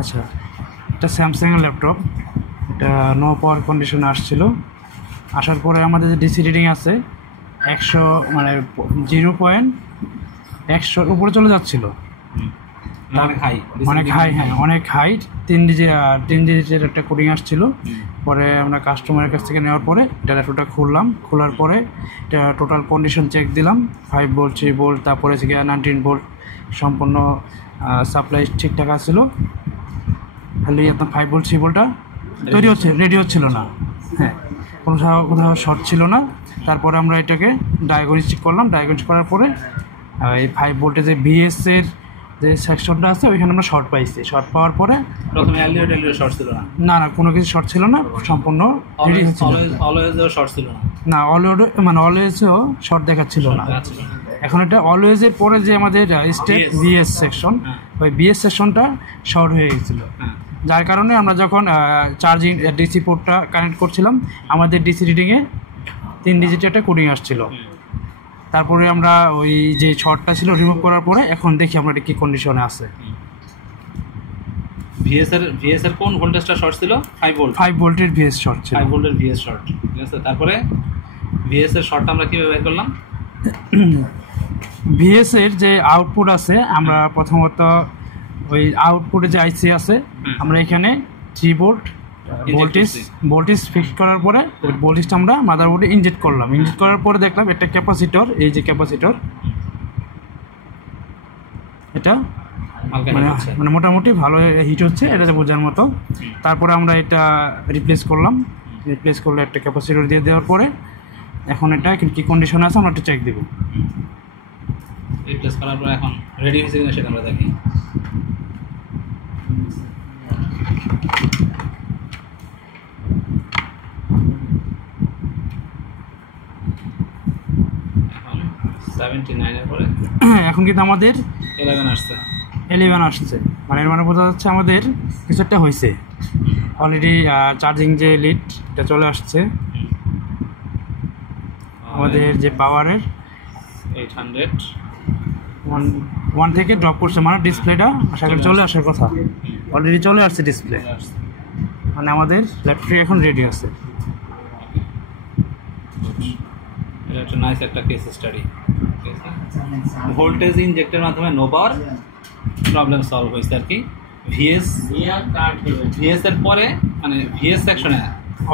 আচ্ছা, এটা স্যামসাংয়ের ল্যাপটপ, এটা নো পাওয়ার কন্ডিশনে আসছিল। আসার পরে আমাদের যে ডিসি রিডিং আছে 100 মানে 0.100 উপরে চলে যাচ্ছিল, অনেক হাই। হ্যাঁ, অনেক হাইট। 3 ডিজিটের একটা কোডিং আসছিল। পরে আমরা কাস্টমারের কাছ থেকে নেওয়ার পরে এটা ল্যাপটপটা খুললাম, খোলার পরে এটা টোটাল কন্ডিশন চেক দিলাম, 5 ভোল্ট 3 ভোল্ট, তারপরে 19 ভোল্ট, সম্পূর্ণ সাপ্লাই ঠিকঠাক আসছিল। খালি আপনার 5 ভোল্ট 3 ভোল্টটা রেডি হচ্ছিল না। হ্যাঁ, কোথাও শর্ট ছিল না। তারপরে আমরা এটাকে ডায়াগনস্টিক করলাম। ডায়াগনস্টিক করার পরে এই 5 ভোল্টের যে ভিএসের যে সেকশনটা আছে ওইখানে আমরা শর্ট পাইছি। শর্ট পাওয়ার পরে প্রথমে এলইডি শর্ট ছিল না, কোনো কিছু শর্ট ছিল না, সম্পূর্ণ রেডি হচ্ছিল। অলওয়েজও শর্ট ছিল না, অলওয়েজও শর্ট দেখাচ্ছিল না। এখন এটা অলওয়েজের পরে যে আমাদের স্টেপ বিএস সেকশন, ওই বিএস সেকশনটা শর্ট হয়ে গেছিলো। যার কারণে আমরা যখন চার্জিং ডিসি পোর্টটা কানেক্ট করছিলাম, আমাদের ডিসি রিডিংয়ে 3 ডিজিটের একটা কোডিং আসছিল। তারপরে আমরা ওই যে শর্টটা ছিল রিমুভ করার পরে এখন দেখি আমরা এটা কী কন্ডিশনে আছে। ভিএস এর কোন ভোল্টেজটা শর্ট ছিল? 5 ভোল্টের ভিএস শর্ট ছিল। 5 ভোল্টের ভিএস শর্ট, ঠিক আছে। তারপরে ভিএস এর শর্টটা আমরা কিভাবে বের করলাম? ভিএস এর যে আউটপুট আছে, আমরা প্রথমত ওই আউটপুটে যে আইসি আছে, আমরা এখানে 3 ভোল্ট ভোল্টেজ ফিক্স করার পরে ওই ভোল্টেজটা আমরা মাদারবোর্ডে ইনজেক্ট করলাম। ইনজেক্ট করার পরে দেখলাম একটা ক্যাপাসিটর, এই যে ক্যাপাসিটর, এটা মানে মোটামুটি ভালো হিট হচ্ছে, এটা বোঝার মতো। তারপরে আমরা এটা রিপ্লেস করলাম। রিপ্লেস করলে একটা ক্যাপাসিটর দিয়ে দেওয়ার পরে এখন এটা কী কন্ডিশনে আছে আমরা একটু চেক দেবো। রিপ্লেস করার পরে এখন রেডি হয়েছে কিনা সেটা আমরা দেখি। এখন কিন্তু আমাদের 11 আসছে, মানে এর মানে বোঝা যাচ্ছে আমাদের কিছু একটা হয়েছে। অলরেডি চার্জিং যে লিড এটা চলে আসছে, আমাদের যে পাওয়ারের 1 থেকে ড্রপ করছে, মানে ডিসপ্লেটা আশা করি চলে আসার কথা, অলরেডি চলে আসছে ডিসপ্লে, মানে আমাদের ল্যাপটপটি এখন রেডি আছে। এটা একটা নাইস একটা কেস স্টাডি। ভোল্টেজ ইনজেক্টের মাধ্যমে নো পাওয়ার প্রবলেম সলভ হয়েছে আর কি। ভিএস এর পরে মানে ভিএস সেকশনে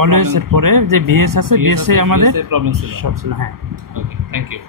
অলওয়েজ এর পরে যে ভিএস আছে, ভিএস এ আমাদের প্রবলেম ছিল। হ্যাঁ, ওকে, থ্যাংক ইউ।